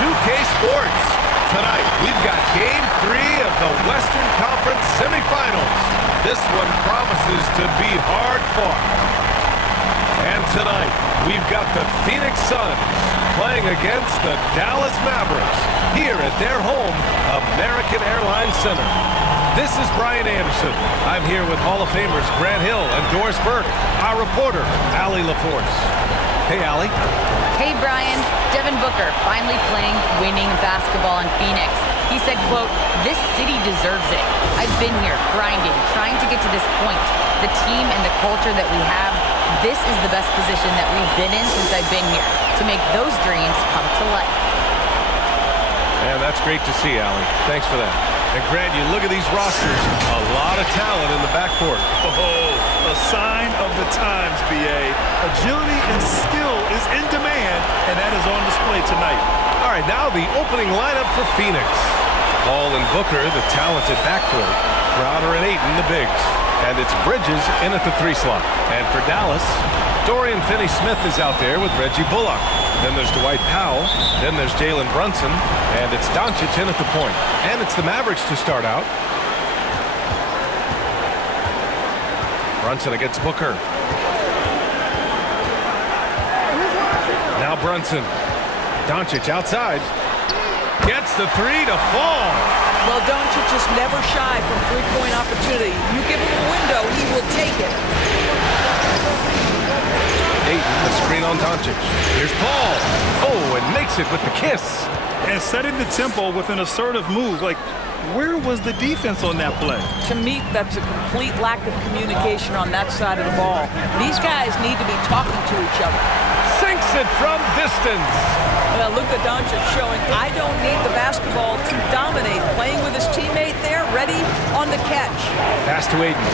2K Sports. Tonight, we've got Game 3 of the Western Conference semifinals. This one promises to be hard fought. And tonight, we've got the Phoenix Suns playing against the Dallas Mavericks here at their home, American Airlines Center. This is Brian Anderson. I'm here with Hall of Famers Grant Hill and Doris Burke, our reporter, Allie LaForce. Hey, Allie. Hey, Brian. Devin Booker finally playing winning basketball in Phoenix. He said, quote, "This city deserves it. I've been here grinding, trying to get to this point. The team and the culture that we have, this is the best position that we've been in since I've been here, to make those dreams come to life." Yeah, that's great to see, Allie. Thanks for that. And Grant, you look at these rosters, a lot of talent in the backcourt. Oh, a sign of the times, B.A. Agility and skill is in demand, and that is on display tonight. All right, now the opening lineup for Phoenix. Paul and Booker, the talented backcourt. Crowder and Ayton, the bigs. And it's Bridges in at the 3 slot. And for Dallas, Dorian Finney-Smith is out there with Reggie Bullock. Then there's Dwight Powell. Then there's Jalen Brunson. And it's Doncic in at the point. And it's the Mavericks to start out. Brunson against Booker. Now Brunson. Doncic outside. Gets the 3 to fall. Well, Doncic is never shy from three-point opportunity. You give him a window, he will take it. Ayton, the screen on Doncic. Here's Paul. Oh, and makes it with the kiss. And setting the tempo with an assertive move. Like, where was the defense on that play? To me, that's a complete lack of communication on that side of the ball. These guys need to be talking to each other. Sinks it from distance. Well, Luka Doncic showing I don't need the basketball to dominate. Playing with his teammate there, ready on the catch. Pass to Ayton.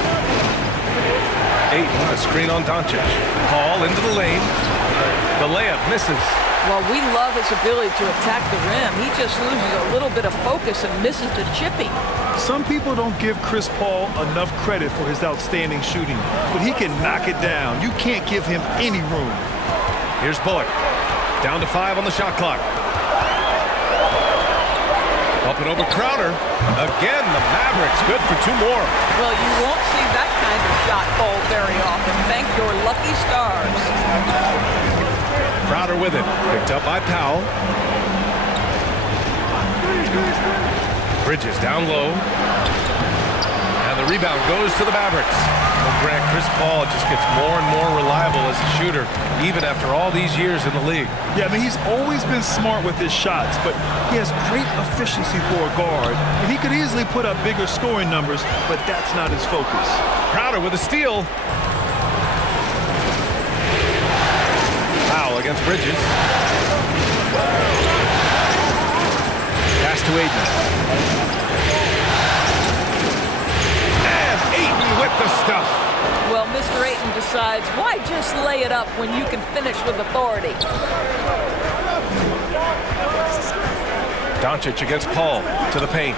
Ayton, a screen on Doncic. Paul into the lane. The layup misses. Well, we love his ability to attack the rim. He just loses a little bit of focus and misses the chipping. Some people don't give Chris Paul enough credit for his outstanding shooting, but he can knock it down. You can't give him any room. Here's Bullock. Down to 5 on the shot clock. Up and over Crowder. Again, the Mavericks good for 2 more. Well, you won't see that kind of shot fall very often. Thank your lucky stars. Crowder with it. Picked up by Powell. Bridges down low. And the rebound goes to the Mavericks. Well, Grant, Chris Paul just gets more and more reliable as a shooter, even after all these years in the league. Yeah, I mean, he's always been smart with his shots, but he has great efficiency for a guard. And he could easily put up bigger scoring numbers, but that's not his focus. Crowder with a steal. Foul against Bridges. Pass to Ayton. And Ayton with the stuff. Well, Mr. Ayton decides, why just lay it up when you can finish with authority? Doncic against Paul to the paint.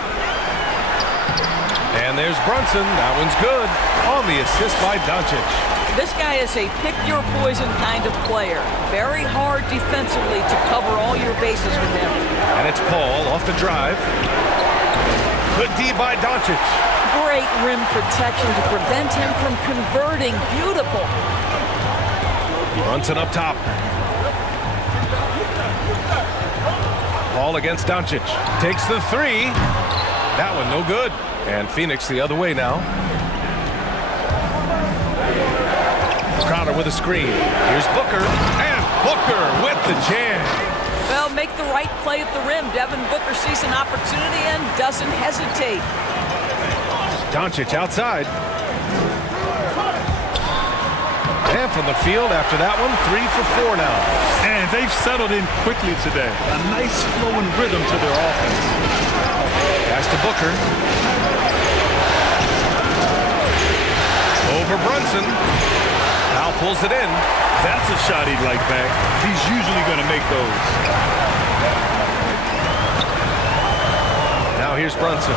And there's Brunson. That one's good. On the assist by Doncic. This guy is a pick-your-poison kind of player. Very hard defensively to cover all your bases with him. And it's Paul off the drive. Good D by Doncic. Great rim protection to prevent him from converting. Beautiful. Brunson up top. Paul against Doncic. Takes the 3. That one no good. And Phoenix the other way now. Crowder with a screen. Here's Booker. And Booker with the jam. Well, make the right play at the rim. Devin Booker sees an opportunity and doesn't hesitate. Doncic outside. And from the field after that one, 3 for 4 now. And they've settled in quickly today. A nice flowing rhythm to their offense. Pass to Booker. Over Brunson. Now pulls it in. That's a shot he'd like back. He's usually going to make those. Now here's Brunson.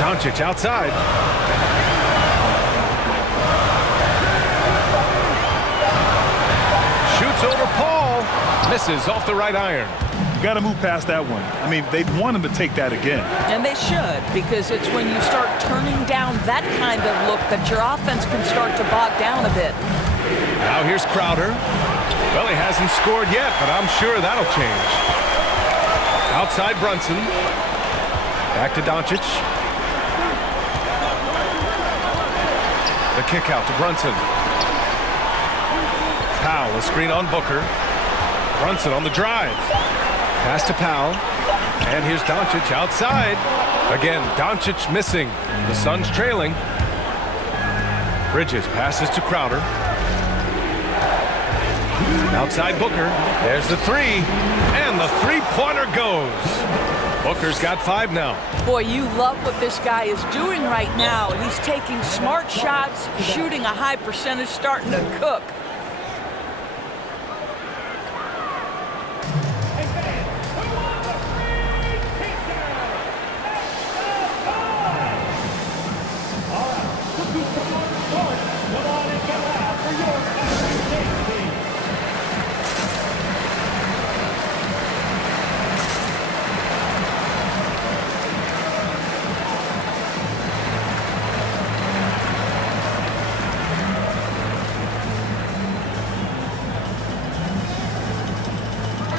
Doncic outside. Shoots over Paul. Misses off the right iron. You got to move past that one. I mean, they'd want him to take that again. And they should, because it's when you start turning down that kind of look that your offense can start to bog down a bit. Now here's Crowder. Well, he hasn't scored yet, but I'm sure that'll change. Outside Brunson. Back to Doncic. The kick out to Brunson. Powell, a screen on Booker. Brunson on the drive. Pass to Powell. And here's Doncic outside. Again, Doncic missing. The Suns trailing. Bridges passes to Crowder. Outside Booker. There's the three. And the three-pointer goes. Booker's got 5 now. Boy, you love what this guy is doing right now. He's taking smart shots, shooting a high percentage, starting to cook.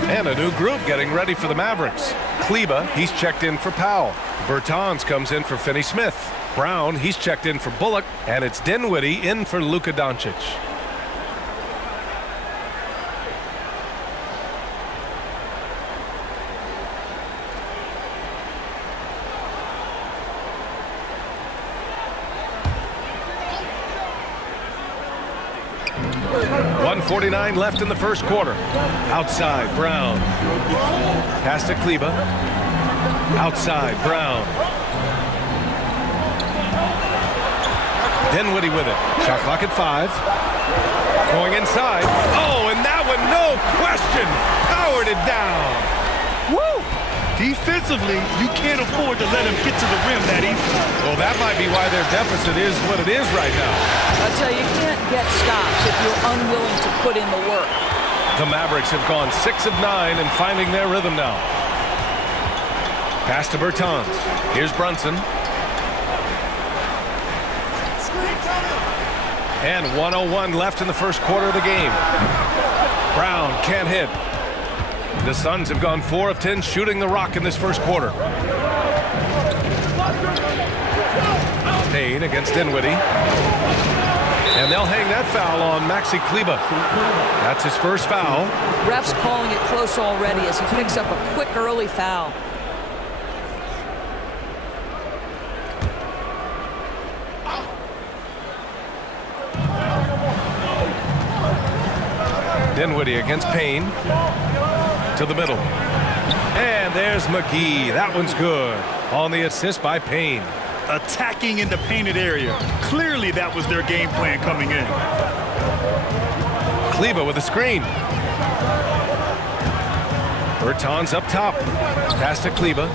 And a new group getting ready for the Mavericks. Kleba, he's checked in for Powell. Bertans comes in for Finney-Smith. Brown, he's checked in for Bullock. And it's Dinwiddie in for Luka Doncic. .149 left in the first quarter. Outside, Brown. Pass to Kleba. Outside, Brown. Dinwiddie with it. Shot clock at 5. Going inside. Oh, and that one, no question, powered it down. Woo! Defensively, you can't afford to let him get to the rim that easy. Well, that might be why their deficit is what it is right now. I'll tell you, you can't get stops if you're unwilling to put in the work. The Mavericks have gone 6 of 9 and finding their rhythm now. Pass to Bertans. Here's Brunson. And 1:01 left in the first quarter of the game. Brown can't hit. The Suns have gone 4 of 10 shooting the rock in this first quarter. Payne against Dinwiddie. And they'll hang that foul on Maxi Kleba. That's his first foul. Ref's calling it close already as he picks up a quick early foul. Dinwiddie against Payne. To the middle. And there's McGee. That one's good. On the assist by Payne. Attacking in the painted area. Clearly that was their game plan coming in. Kleba with a screen. Bertans up top. Pass to Kleba.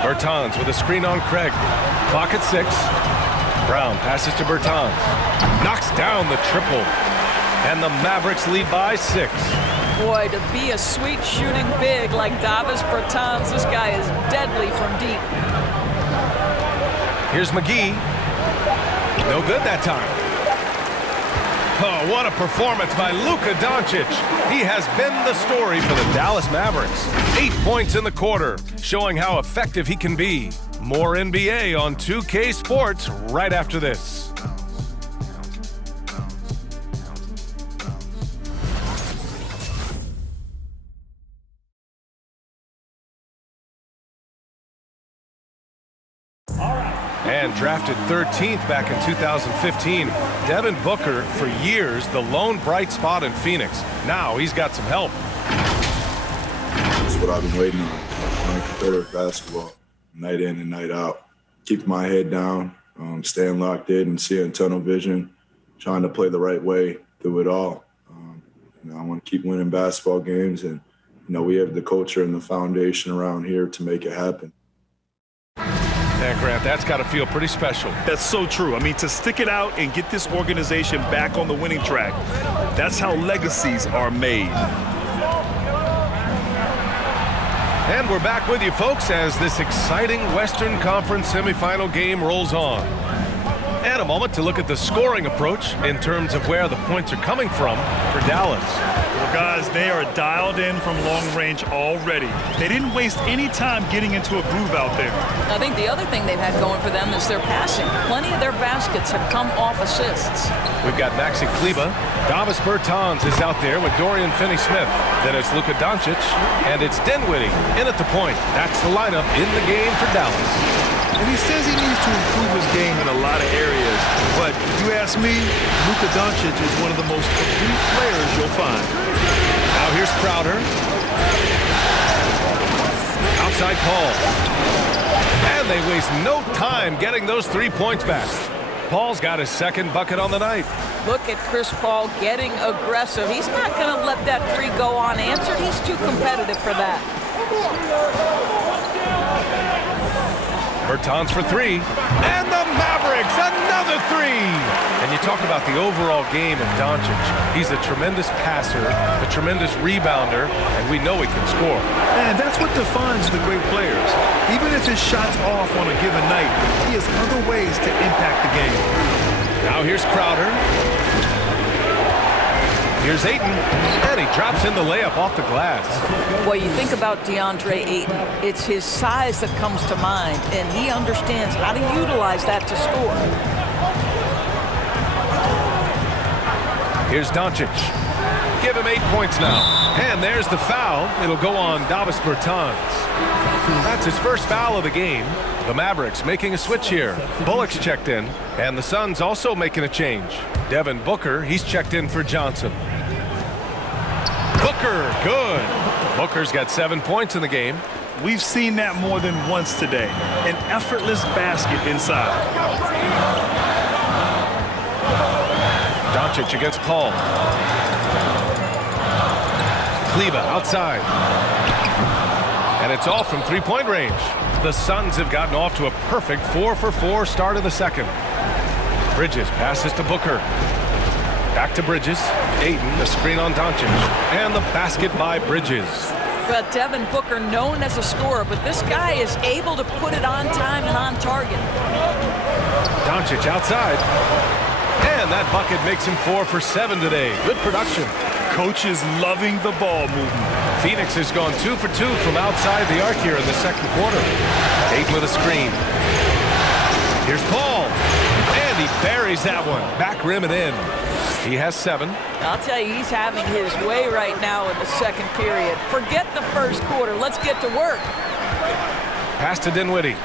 Bertans with a screen on Craig. Clock at 6. Brown passes to Bertans. Knocks down the triple. And the Mavericks lead by 6. Boy, to be a sweet shooting big like Davis Bertans, this guy is deadly from deep. Here's McGee. No good that time. Oh, what a performance by Luka Doncic. He has been the story for the Dallas Mavericks. 8 points in the quarter, showing how effective he can be. More NBA on 2K Sports right after this. And drafted 13th back in 2015, Devin Booker, for years, the lone bright spot in Phoenix. Now he's got some help. That's what I've been waiting on. Playing competitive basketball, night in and night out. Keep my head down, staying locked in and seeing tunnel vision, trying to play the right way through it all. I want to keep winning basketball games, and we have the culture and the foundation around here to make it happen. And Grant, that's got to feel pretty special. That's so true. I mean, to stick it out and get this organization back on the winning track, that's how legacies are made. And we're back with you, folks, as this exciting Western Conference semifinal game rolls on. And a moment to look at the scoring approach in terms of where the points are coming from for Dallas. Well, guys, they are dialed in from long range already. They didn't waste any time getting into a groove out there. I think the other thing they've had going for them is their passing. Plenty of their baskets have come off assists. We've got Maxi Kleber. Davis Bertans is out there with Dorian Finney-Smith. Then it's Luka Doncic, and it's Dinwiddie in at the point. That's the lineup in the game for Dallas. And he says he needs to improve his game in a lot of areas. But if you ask me, Luka Doncic is one of the most complete players you'll find. Now here's Crowder. Outside Paul. And they waste no time getting those 3 points back. Paul's got his second bucket on the night. Look at Chris Paul getting aggressive. He's not going to let that three go unanswered. He's too competitive for that. Bertans for three. And the Mavericks, another three! And you talk about the overall game of Doncic. He's a tremendous passer, a tremendous rebounder, and we know he can score. And that's what defines the great players. Even if his shot's off on a given night, he has other ways to impact the game. Now here's Crowder. Here's Ayton, and he drops in the layup off the glass. Well, you think about DeAndre Ayton, it's his size that comes to mind, and he understands how to utilize that to score. Here's Doncic. Give him 8 points now. And there's the foul. It'll go on Davis Bertans. That's his first foul of the game. The Mavericks making a switch here. Bullock's checked in, and the Suns also making a change. Devin Booker, he's checked in for Johnson. Booker, good. Booker's got 7 points in the game. We've seen that more than once today. An effortless basket inside. Doncic against Paul. Kleber outside. And it's all from three-point range. The Suns have gotten off to a perfect 4-for-4 start of the second. Bridges passes to Booker. Back to Bridges. Ayton, the screen on Doncic. And the basket by Bridges. But Devin Booker, known as a scorer, but this guy is able to put it on time and on target. Doncic outside. And that bucket makes him 4 for 7 today. Good production. Coach is loving the ball movement. Phoenix has gone 2 for 2 from outside the arc here in the second quarter. Ayton with a screen. Here's Paul. And he buries that one. Back rim and in. He has 7. I'll tell you, he's having his way right now in the second period. Forget the first quarter. Let's get to work. Pass to Dinwiddie.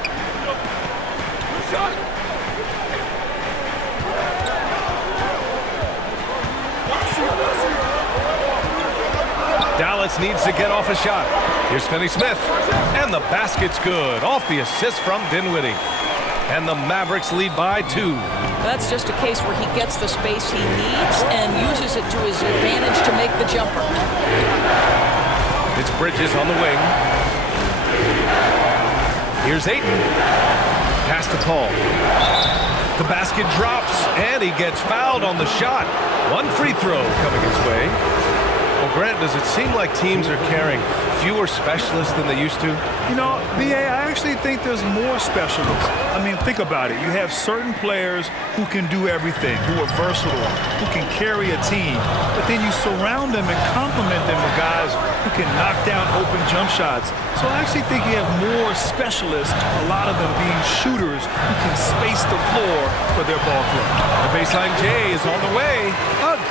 Dallas needs to get off a shot. Here's Finney-Smith. And the basket's good. Off the assist from Dinwiddie. And the Mavericks lead by 2. That's just a case where he gets the space he needs and uses it to his advantage to make the jumper. It's Bridges on the wing. Here's Ayton. Pass to Paul. The basket drops, and he gets fouled on the shot. One free throw coming his way. Well, Grant, does it seem like teams are carrying fewer specialists than they used to? You know, B.A., I actually think there's more specialists. I mean, think about it. You have certain players who can do everything, who are versatile, who can carry a team. But then you surround them and complement them with guys who can knock down open jump shots. So I actually think you have more specialists, a lot of them being shooters who can space the floor for their ball club. The baseline J is on the way.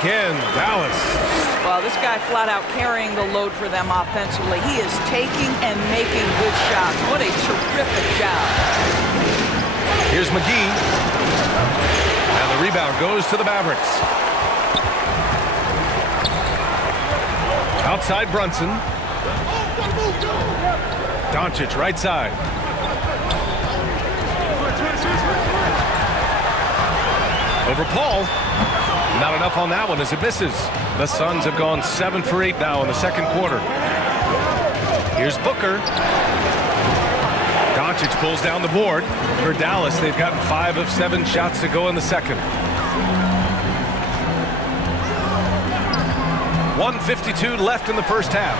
Again, Dallas. Well, this guy flat out carrying the load for them offensively. He is taking and making good shots. What a terrific job. Here's McGee. And the rebound goes to the Mavericks. Outside Brunson. Doncic right side. Over Paul. Not enough on that one as it misses. The Suns have gone 7 for 8 now in the second quarter. Here's Booker. Doncic pulls down the board. For Dallas, they've gotten 5 of 7 shots to go in the second. 1:52 left in the first half.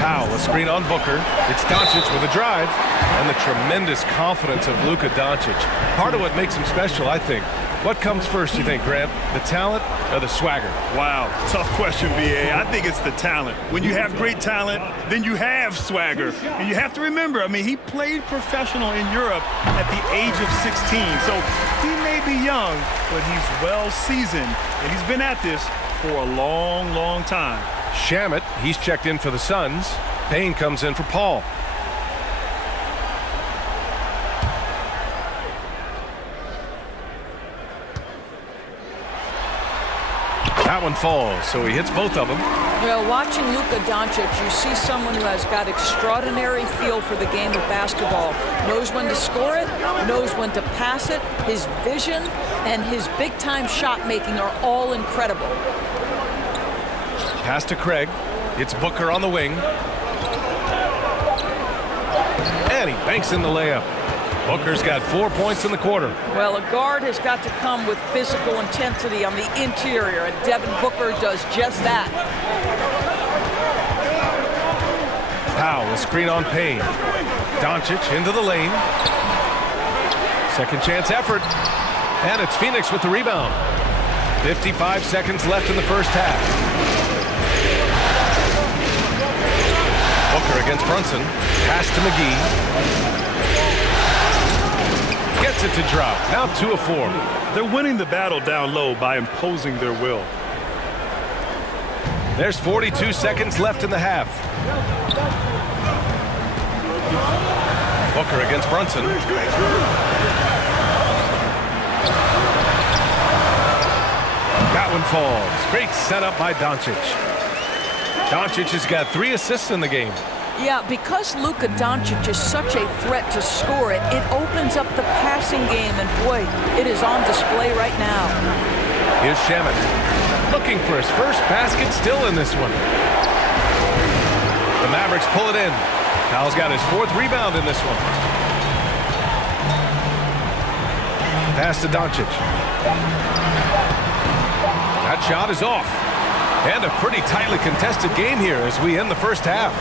Powell, a screen on Booker. It's Doncic with a drive. And the tremendous confidence of Luka Doncic. Part of what makes him special, I think. What comes first, you think, Grant? The talent or the swagger? Wow, tough question, VA. I think it's the talent. When you have great talent, then you have swagger. And you have to remember, I mean, he played professional in Europe at the age of 16. So he may be young, but he's well seasoned. And he's been at this for a long, long time. Shamet, he's checked in for the Suns. Payne comes in for Paul. That one falls, so he hits both of them. Well, watching Luka Doncic, you see someone who has got extraordinary feel for the game of basketball. Knows when to score it, knows when to pass it. His vision and his big-time shot making are all incredible. Pass to Craig. It's Booker on the wing. And he banks in the layup. Booker's got 4 points in the quarter. Well, a guard has got to come with physical intensity on the interior, and Devin Booker does just that. Powell, a screen on Payne. Doncic into the lane. Second chance effort. And it's Phoenix with the rebound. 55 seconds left in the first half. Booker against Brunson. Pass to McGee. Gets it to drop. Now 2 of 4. They're winning the battle down low by imposing their will. There's 42 seconds left in the half. Booker against Brunson. That one falls. Great setup by Doncic. Doncic has got 3 assists in the game. Yeah, because Luka Doncic is such a threat to score it, it opens up the passing game, and boy, it is on display right now. Here's Shamet, looking for his first basket, still in this one. The Mavericks pull it in. Powell's got his 4th rebound in this one. Pass to Doncic. That shot is off. And a pretty tightly contested game here as we end the first half.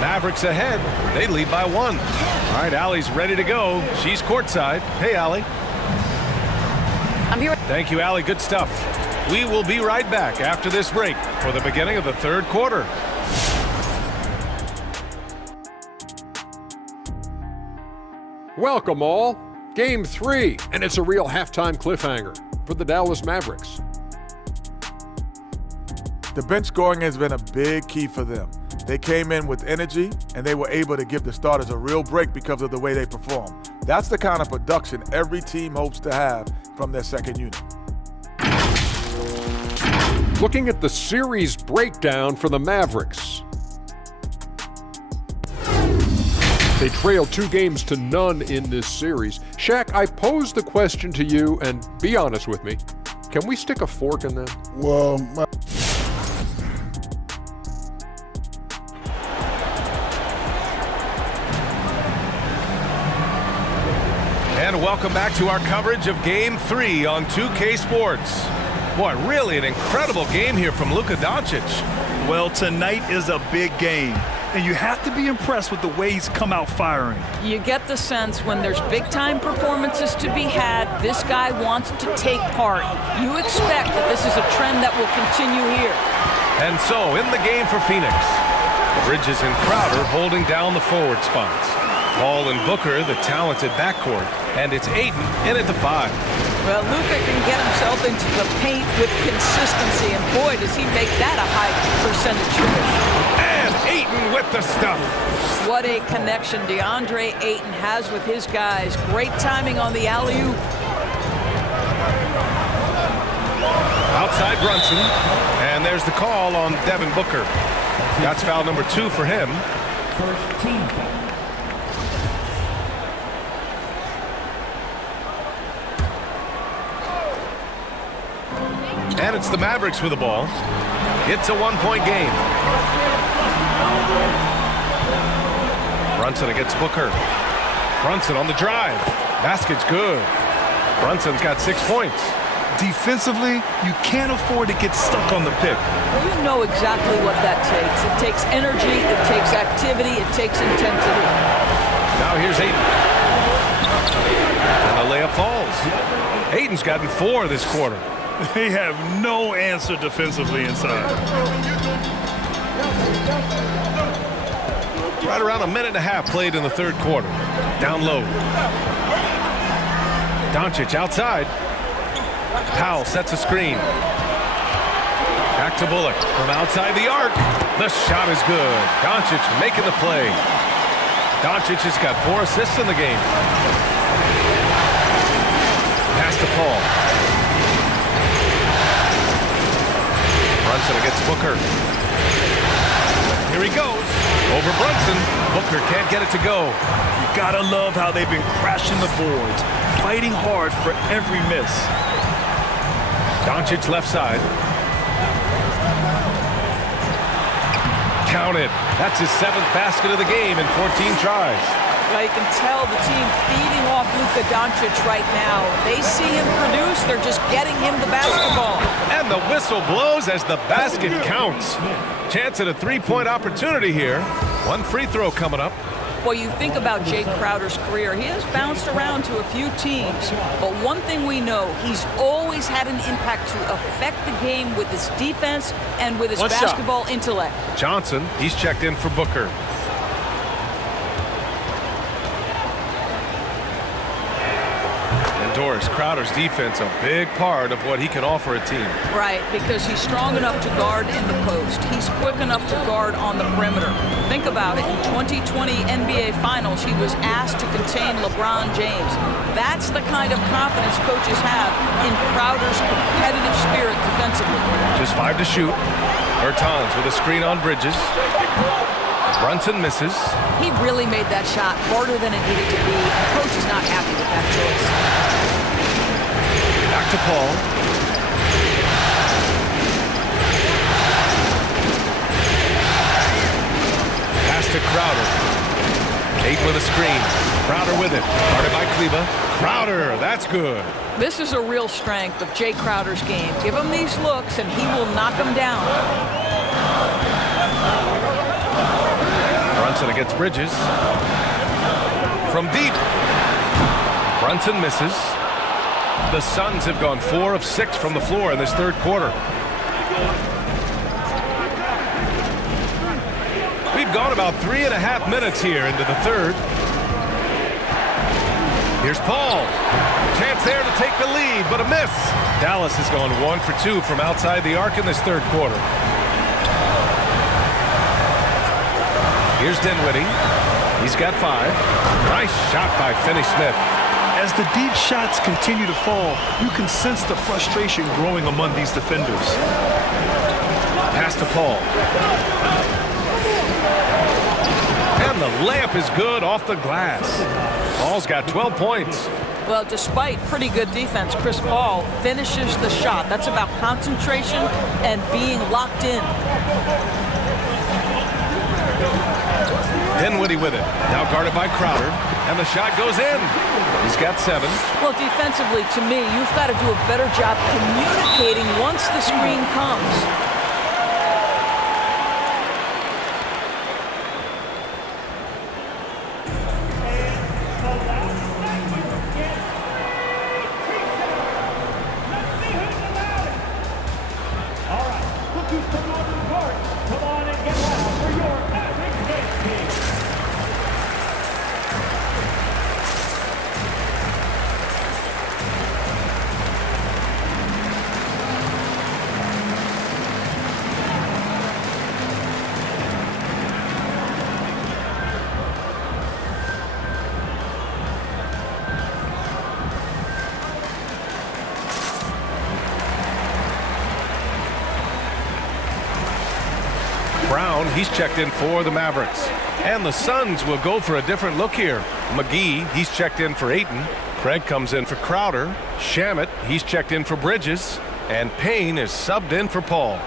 Mavericks ahead. They lead by 1. All right, Allie's ready to go. She's courtside. Hey, Allie. I'm here. Thank you, Allie. Good stuff. We will be right back after this break for the beginning of the third quarter. Welcome all. Game 3, and it's a real halftime cliffhanger for the Dallas Mavericks. The bench scoring has been a big key for them. They came in with energy, and they were able to give the starters a real break because of the way they performed. That's the kind of production every team hopes to have from their second unit. Looking at the series breakdown for the Mavericks. They trail 2 games to none in this series. Shaq, I pose the question to you, and be honest with me. Can we stick a fork in that? Well, And welcome back to our coverage of Game 3 on 2K Sports. Boy, really an incredible game here from Luka Doncic. Well, tonight is a big game, and you have to be impressed with the way he's come out firing. You get the sense when there's big-time performances to be had, this guy wants to take part. You expect that this is a trend that will continue here. And so, in the game for Phoenix, Bridges and Crowder holding down the forward spots. Paul and Booker, the talented backcourt, and it's Ayton in at the 5. Well, Luka can get himself into the paint with consistency, and boy, does he make that a high percentage finish. And Ayton with the stuff. What a connection DeAndre Ayton has with his guys. Great timing on the alley-oop. Outside Brunson, and there's the call on Devin Booker. That's foul number 2 for him. First team foul. And it's the Mavericks with the ball. It's a one-point game. Brunson against Booker. Brunson on the drive. Basket's good. Brunson's got 6 points. Defensively, you can't afford to get stuck on the pick. Well, you know exactly what that takes. It takes energy, it takes activity, it takes intensity. Now here's Ayton. And the layup falls. Ayton's gotten 4 this quarter. They have no answer defensively inside. Right around a minute and a half played in the third quarter. Down low. Doncic outside. Powell sets a screen. Back to Bullock from outside the arc. The shot is good. Doncic making the play. Doncic has got 4 assists in the game. Pass to Paul. Brunson against Booker. Here he goes. Over Brunson. Booker can't get it to go. You gotta love how they've been crashing the boards, fighting hard for every miss. Doncic left side. Counted. That's his 7th basket of the game in 14 tries. Well, you can tell the team feeding off Luka Doncic right now. They see him produce. They're just getting him the basketball. And the whistle blows as the basket counts. Chance at a 3-point opportunity here. 1 free throw coming up. Well, you think about Jay Crowder's career. He has bounced around to a few teams. But one thing we know, he's always had an impact to affect the game with his defense and with his basketball intellect. Johnson, he's checked in for Booker. Doris, Crowder's defense a big part of what he can offer a team. Right, because he's strong enough to guard in the post. He's quick enough to guard on the perimeter. Think about it. In 2020 NBA Finals, he was asked to contain LeBron James. That's the kind of confidence coaches have in Crowder's competitive spirit defensively. Just 5 to shoot. Bertans with a screen on Bridges. Brunson misses. He really made that shot harder than it needed to be. The coach is not happy with that choice. Back to Paul. Pass to Crowder. 8 with a screen. Crowder with it. Guarded by Kleba. Crowder, that's good. This is a real strength of Jay Crowder's game. Give him these looks and he will knock them down. Brunson against Bridges. From deep. Brunson misses. The Suns have gone 4 of 6 from the floor in this third quarter. We've gone about 3.5 minutes here into the third. Here's Paul. Chance there to take the lead, but a miss. Dallas has gone 1 for 2 from outside the arc in this third quarter. Here's Dinwiddie. He's got 5. Nice shot by Finney-Smith. As the deep shots continue to fall, you can sense the frustration growing among these defenders. Pass to Paul. And the layup is good off the glass. Paul's got 12 points. Well, despite pretty good defense, Chris Paul finishes the shot. That's about concentration and being locked in. Dinwiddie with it. Now guarded by Crowder. And the shot goes in. He's got 7. Well, defensively, to me, you've got to do a better job communicating once the screen comes. Brown, he's checked in for the Mavericks. And the Suns will go for a different look here. McGee, he's checked in for Ayton. Craig comes in for Crowder. Shamet, he's checked in for Bridges. And Payne is subbed in for Paul.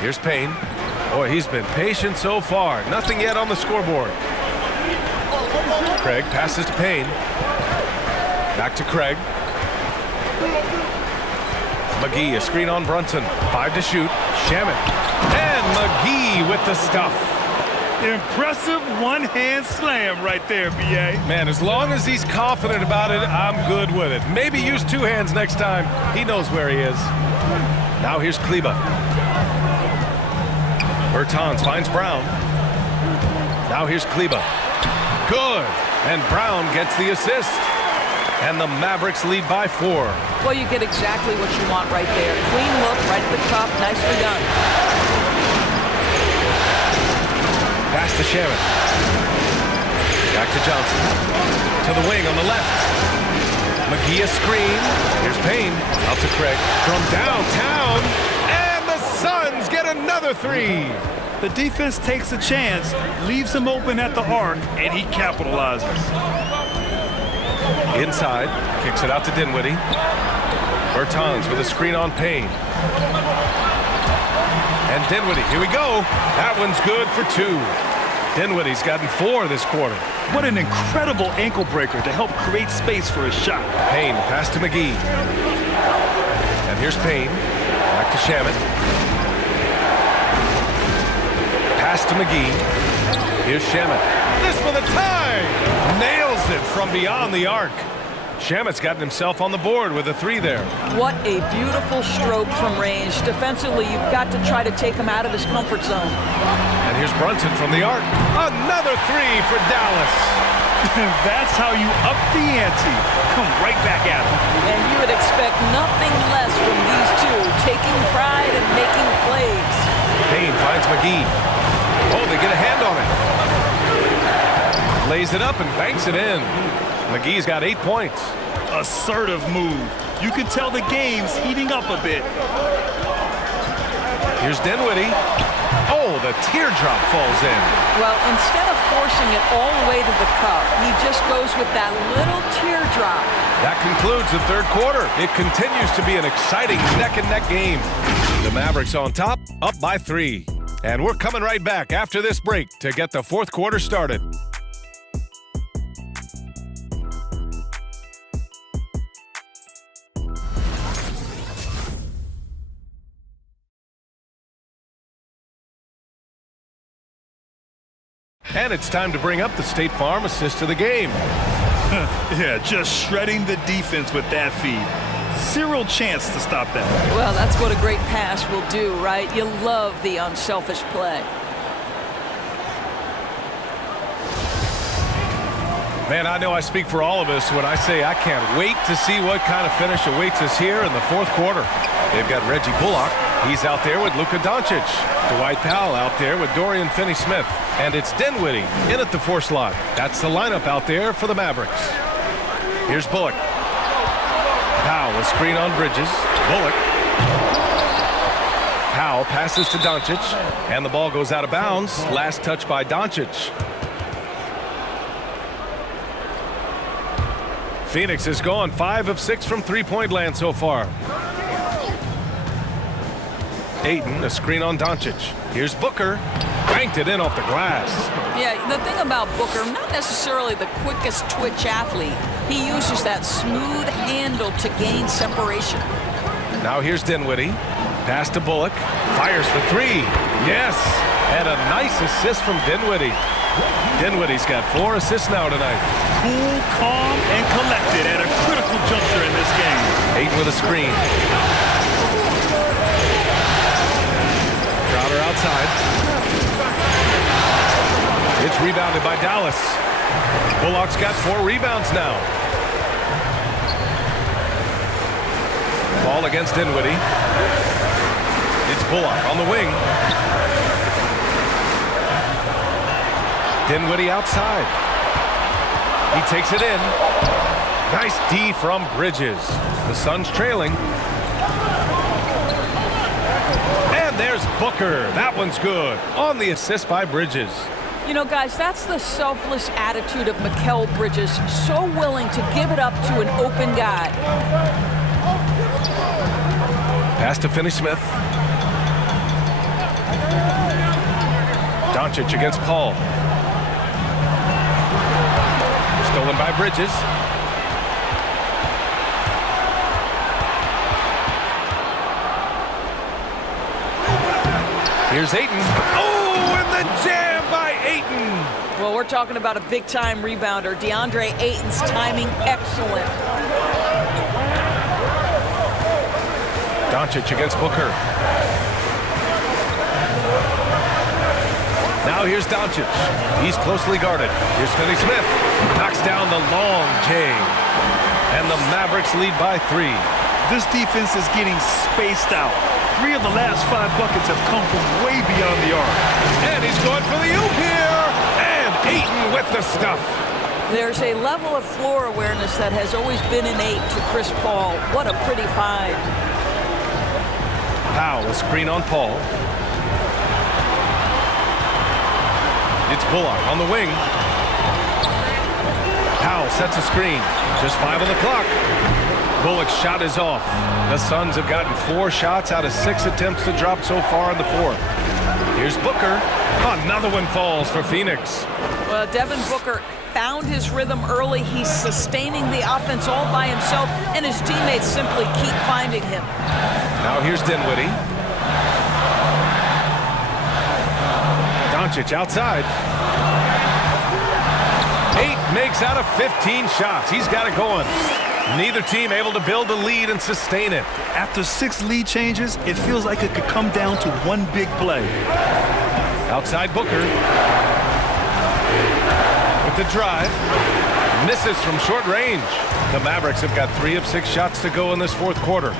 Here's Payne. Boy, he's been patient so far. Nothing yet on the scoreboard. Craig passes to Payne. Back to Craig. McGee, a screen on Brunson. 5 to shoot. Shamet. And McGee with the stuff. Impressive one-hand slam right there, B.A. Man, as long as he's confident about it, I'm good with it. Maybe use 2 hands next time. He knows where he is. Now here's Kleba. Bertans finds Brown. Now here's Kleba. Good. And Brown gets the assist. And the Mavericks lead by 4. Well, you get exactly what you want right there. Clean look, right at the cup, nicely done. Pass to Shamet. Back to Johnson. To the wing on the left. McGee a screen. Here's Payne. Out to Craig. From downtown. And the Suns get another 3. The defense takes a chance, leaves him open at the arc, and he capitalizes. Inside. Kicks it out to Dinwiddie. Bertans with a screen on Payne. And Dinwiddie, here we go. That one's good for 2. Dinwiddie's gotten 4 this quarter. What an incredible ankle breaker to help create space for a shot. Payne, pass to McGee. And here's Payne. Back to Shamet. Pass to McGee. Here's Shamet. This for the tie! Nails it from beyond the arc. Shamet's gotten himself on the board with a 3 there. What a beautiful stroke from range. Defensively, you've got to try to take him out of his comfort zone. And here's Brunson from the arc. Another 3 for Dallas. That's how you up the ante. Come right back at him. And you would expect nothing less from these two, taking pride and making plays. Payne finds McGee. Oh, they get a hand on it. Lays it up and banks it in. McGee's got 8 points. Assertive move. You can tell the game's heating up a bit. Here's Dinwiddie. Oh, the teardrop falls in. Well, instead of forcing it all the way to the cup, he just goes with that little teardrop. That concludes the 3rd quarter. It continues to be an exciting neck-and-neck game. The Mavericks on top, up by 3. And we're coming right back after this break to get the 4th quarter started. And it's time to bring up the State Farm assist of the game. Yeah, just shredding the defense with that feed. Zero chance to stop that. Well, that's what a great pass will do, right? You love the unselfish play. Man, I know I speak for all of us when I say I can't wait to see what kind of finish awaits us here in the 4th quarter. They've got Reggie Bullock. He's out there with Luka Doncic. Dwight Powell out there with Dorian Finney-Smith. And it's Dinwiddie in at the 4 slot. That's the lineup out there for the Mavericks. Here's Bullock. Powell, a screen on Bridges. Bullock. Powell passes to Doncic. And the ball goes out of bounds. Last touch by Doncic. Phoenix has gone 5 of 6 from three-point land so far. Ayton, a screen on Doncic. Here's Booker. Banked it in off the glass. Yeah, the thing about Booker, not necessarily the quickest twitch athlete. He uses that smooth handle to gain separation. Now here's Dinwiddie. Pass to Bullock. Fires for 3. Yes. And a nice assist from Dinwiddie. Dinwiddie's got 4 assists now tonight. Cool, calm, and collected at a critical juncture in this game. Ayton with a screen. Crowder outside. It's rebounded by Dallas. Bullock's got 4 rebounds now. Ball against Dinwiddie. It's Bullock on the wing. Dinwiddie outside. He takes it in. Nice D from Bridges. The Suns trailing. And there's Booker. That one's good. On the assist by Bridges. You know, guys, that's the selfless attitude of Mikal Bridges. So willing to give it up to an open guy. Pass to Finney-Smith. Doncic against Paul. Stolen by Bridges. Here's Ayton. Oh, and the jam by Ayton. Well, we're talking about a big-time rebounder. DeAndre Ayton's timing excellent. Doncic against Booker. Now here's Doncic. He's closely guarded. Here's Finney-Smith. Knocks down the long J. And the Mavericks lead by 3. This defense is getting spaced out. 3 of the last 5 buckets have come from way beyond the arc. And he's going for the oop here. And Ayton with the stuff. There's a level of floor awareness that has always been innate to Chris Paul. What a pretty find. Powell, a screen on Paul. It's Bullock on the wing. Powell sets a screen. Just 5 on the clock. Bullock's shot is off. The Suns have gotten 4 shots out of 6 attempts to drop so far in the 4th. Here's Booker. Another one falls for Phoenix. Well, Devin Booker found his rhythm early. He's sustaining the offense all by himself, and his teammates simply keep finding him. Now here's Dinwiddie. Doncic outside. 8 makes out of 15 shots. He's got it going. Neither team able to build a lead and sustain it. After 6 lead changes, it feels like it could come down to one big play. Outside Booker. With the drive. Misses from short range. The Mavericks have got 3 of 6 shots to go in this 4th quarter.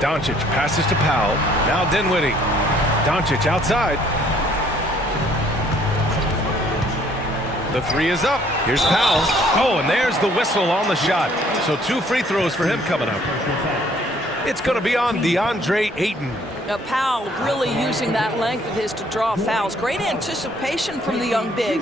Doncic passes to Powell. Now Dinwiddie. Doncic outside. The 3 is up. Here's Powell. Oh, and there's the whistle on the shot. So 2 free throws for him coming up. It's going to be on DeAndre Ayton. Now, Powell really using that length of his to draw fouls. Great anticipation from the young big.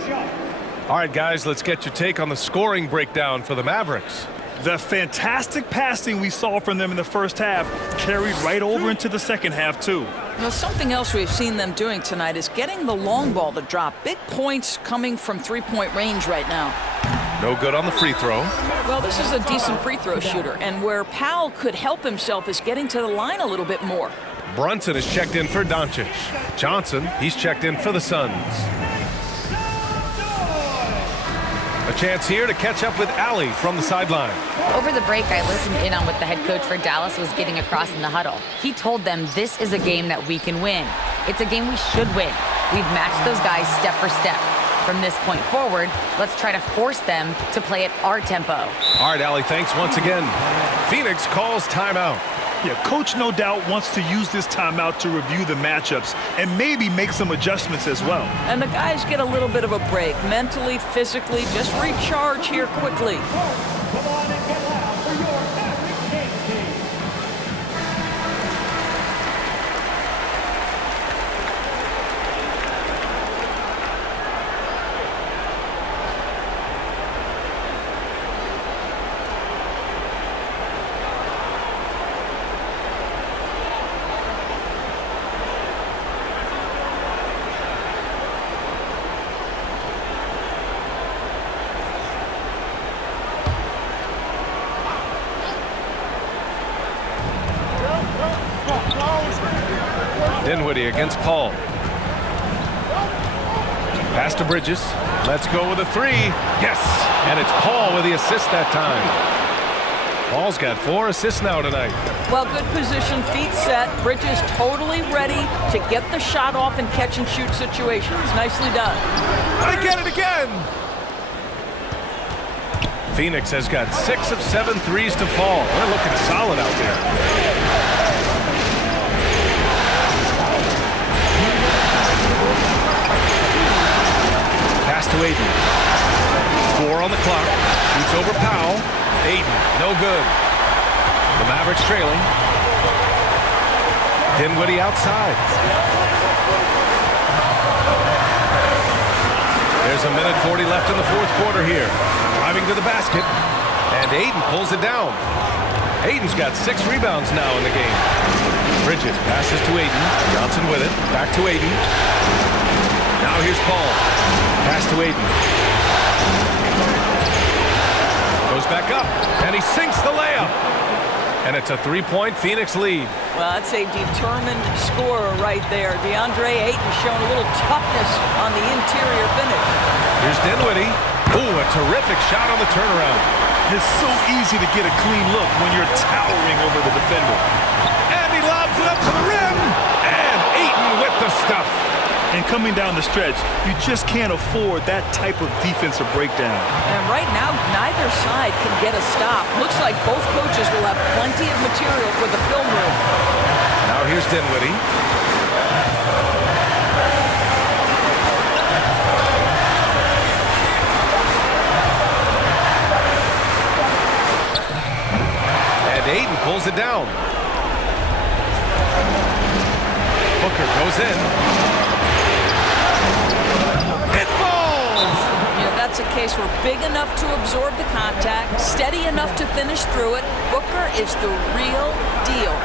All right, guys, let's get your take on the scoring breakdown for the Mavericks. The fantastic passing we saw from them in the first half carried right over into the second half, too. Now, something else we've seen them doing tonight is getting the long ball to drop. Big points coming from three-point range right now. No good on the free throw. Well, this is a decent free throw shooter, and where Powell could help himself is getting to the line a little bit more. Brunson is checked in for Doncic. Johnson, he's checked in for the Suns. A chance here to catch up with Allie from the sideline. Over the break, I listened in on what the head coach for Dallas was getting across in the huddle. He told them this is a game that we can win. It's a game we should win. We've matched those guys step for step. From this point forward, let's try to force them to play at our tempo. All right, Allie, thanks once again. Phoenix calls timeout. Yeah, coach no doubt wants to use this timeout to review the matchups and maybe make some adjustments as well. And the guys get a little bit of a break, mentally, physically, just recharge here quickly. Come on and get loud for your Maverick game team. Dinwiddie against Paul. Pass to Bridges. Let's go with a 3. Yes! And it's Paul with the assist that time. Paul's got 4 assists now tonight. Well, good position, feet set. Bridges totally ready to get the shot off in catch-and-shoot situations. Nicely done. I get it again! Phoenix has got 6 of 7 threes to fall. They're looking solid out there. Pass to Ayton. 4 on the clock. Shoots over Powell. Aiden, no good. The Mavericks trailing. Dinwiddie outside. There's a minute 40 left in the fourth quarter here. Driving to the basket. And Aiden pulls it down. Aiden's got 6 rebounds now in the game. Bridges passes to Aiden. Johnson with it. Back to Aiden. Now here's Paul. Pass to Aiden. Goes back up. And he sinks the layup. And it's a 3-point Phoenix lead. Well, that's a determined scorer right there. DeAndre Ayton showing a little toughness on the interior finish. Here's Dinwiddie. Ooh, a terrific shot on the turnaround. It's so easy to get a clean look when you're towering over the defender. And he lobs it up to the rim. And Ayton with the stuff. And coming down the stretch, you just can't afford that type of defensive breakdown. And right now, neither side can get a stop. Looks like both coaches will have plenty of material for the film room. Now here's Dinwiddie. And Aiden pulls it down. Booker goes in. It falls! You know, that's a case where big enough to absorb the contact, steady enough to finish through it. Booker is the real deal.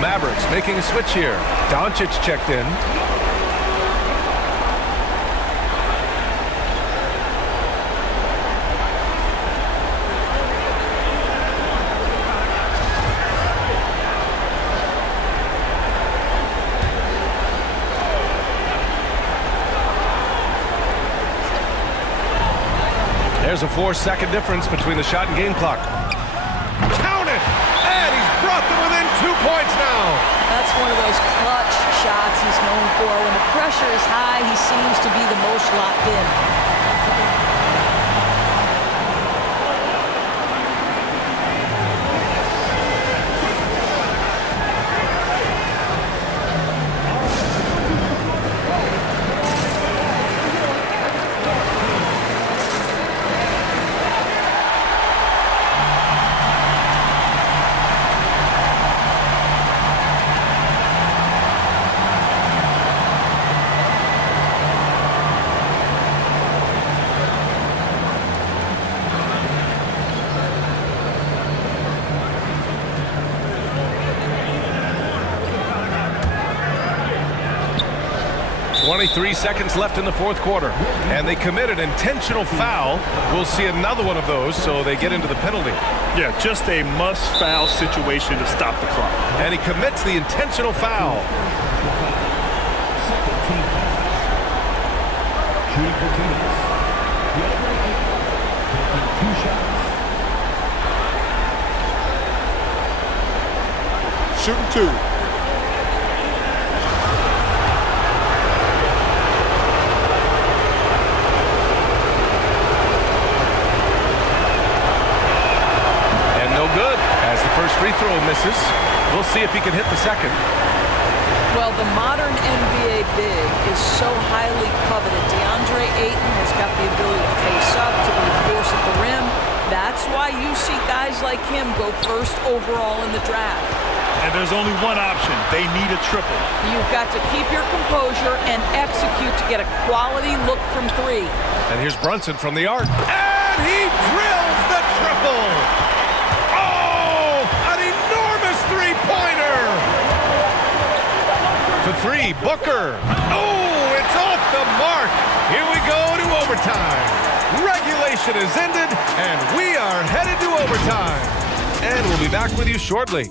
Mavericks making a switch here. Doncic checked in. There's a 4-second difference between the shot and game clock. Count it! And he's brought them within 2 points now. That's one of those clutch shots he's known for. When the pressure is high, he seems to be the most locked in. .3 seconds left in the fourth quarter, and they committed intentional foul. We'll see another one of those, so they get into the penalty. Yeah, just a must-foul situation to stop the clock. And he commits the intentional foul. Shooting 2. First free throw misses. We'll see if he can hit the second. Well, the modern NBA big is so highly coveted. DeAndre Ayton has got the ability to face up, to be a force at the rim. That's why you see guys like him go first overall in the draft. And there's only one option. They need a triple. You've got to keep your composure and execute to get a quality look from 3. And here's Brunson from the arc. And he drills the triple! Three-pointer! For 3, Booker. Oh, it's off the mark. Here we go to overtime. Regulation is ended, and we are headed to overtime. And we'll be back with you shortly.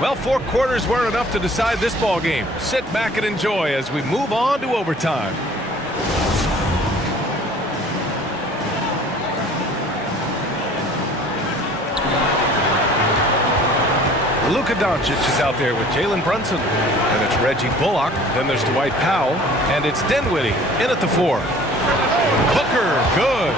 Well, 4 quarters weren't enough to decide this ball game. Sit back and enjoy as we move on to overtime. Luka Doncic is out there with Jalen Brunson. And it's Reggie Bullock. Then there's Dwight Powell. And it's Dinwiddie in at the 4. Booker, good.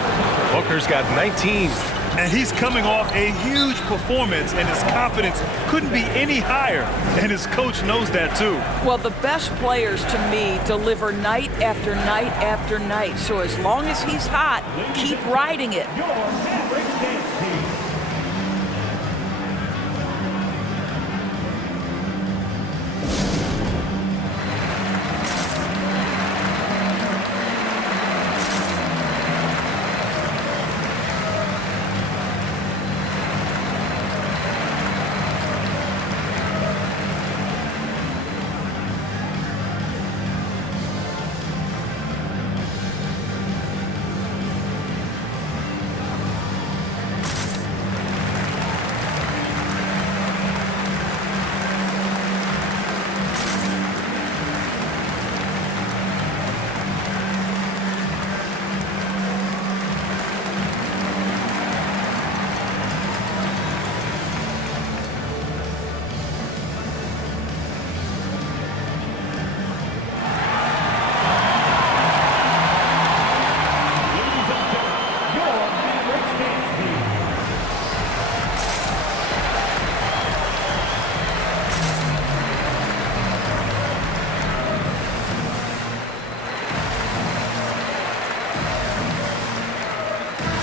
Booker's got 19. And he's coming off a huge performance, and his confidence couldn't be any higher. And his coach knows that, too. Well, the best players, to me, deliver night after night after night. So as long as he's hot, keep riding it. Your Mavericks dance team.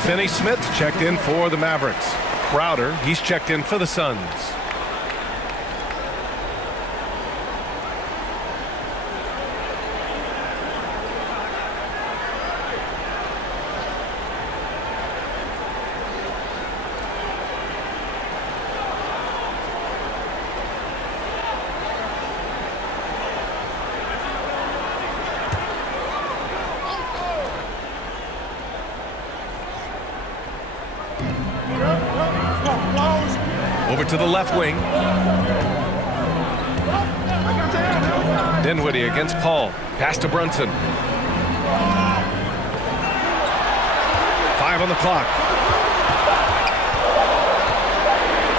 Finney Smith's checked in for the Mavericks. Crowder, he's checked in for the Suns. Over to the left wing. Dinwiddie against Paul. Pass to Brunson. 5 on the clock.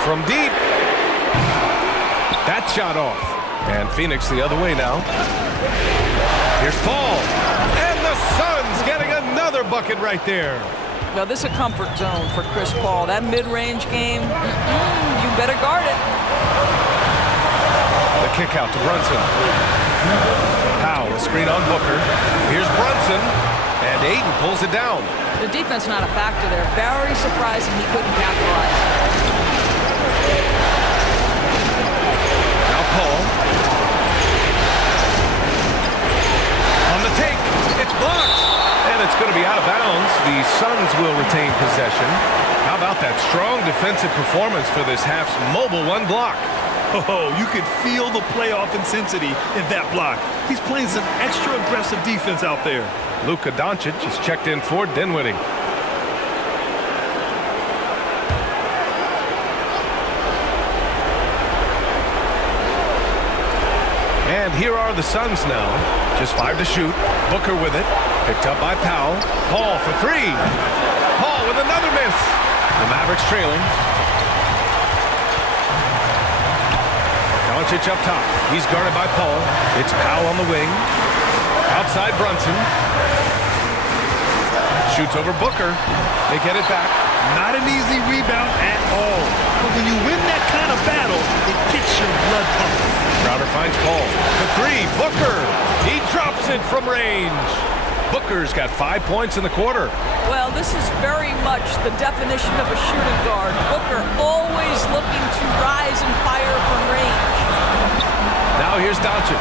From deep. That shot off. And Phoenix the other way now. Here's Paul. And the Suns getting another bucket right there. Well, this is a comfort zone for Chris Paul. That mid-range game, you better guard it. The kick out to Brunson. Powell, a screen on Booker. Here's Brunson, and Ayton pulls it down. The defense not a factor there. Very surprising he couldn't capitalize. Now Paul. On the take, it's blocked. And it's going to be out of bounds. The Suns will retain possession. How about that strong defensive performance for this half's mobile one block? Oh, you could feel the playoff intensity in that block. He's playing some extra aggressive defense out there. Luka Doncic is checked in for Dinwiddie. And here are the Suns now. Just 5 to shoot. Booker with it. Picked up by Powell. Paul for 3. Paul with another miss. The Mavericks trailing. Doncic up top. He's guarded by Paul. It's Powell on the wing. Outside Brunson. Shoots over Booker. They get it back. Not an easy rebound at all. But when you win that kind of battle, it gets your blood pumping. Crowder finds Paul. For 3. Booker. He drops it from range. Booker's got 5 points in the quarter. Well, this is very much the definition of a shooting guard. Booker always looking to rise and fire from range. Now here's Doncic.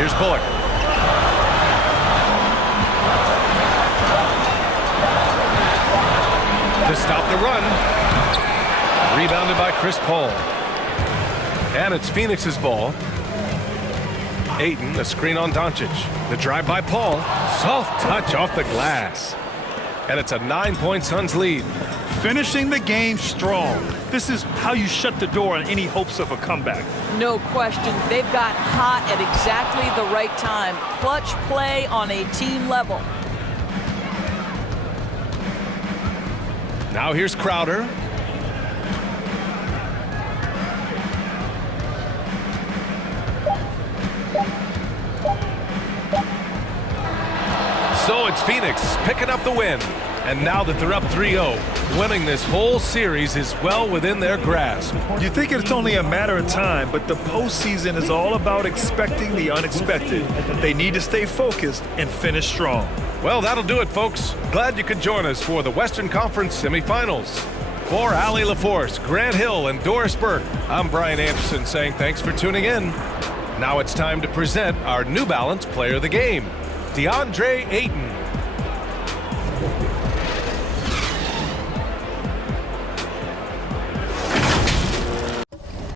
Here's Bullock. To stop the run. Rebounded by Chris Paul. And it's Phoenix's ball. Ayton, a screen on Doncic. The drive by Paul. Soft touch off the glass. And it's a 9-point Suns lead. Finishing the game strong. This is how you shut the door on any hopes of a comeback. No question. They've got hot at exactly the right time. Clutch play on a team level. Now here's Crowder. Phoenix picking up the win. And now that they're up 3-0, winning this whole series is well within their grasp. You think it's only a matter of time, but the postseason is all about expecting the unexpected. They need to stay focused and finish strong. Well, that'll do it, folks. Glad you could join us for the Western Conference semifinals. For Allie LaForce, Grant Hill, and Doris Burke, I'm Brian Anderson saying thanks for tuning in. Now it's time to present our New Balance Player of the Game, DeAndre Ayton.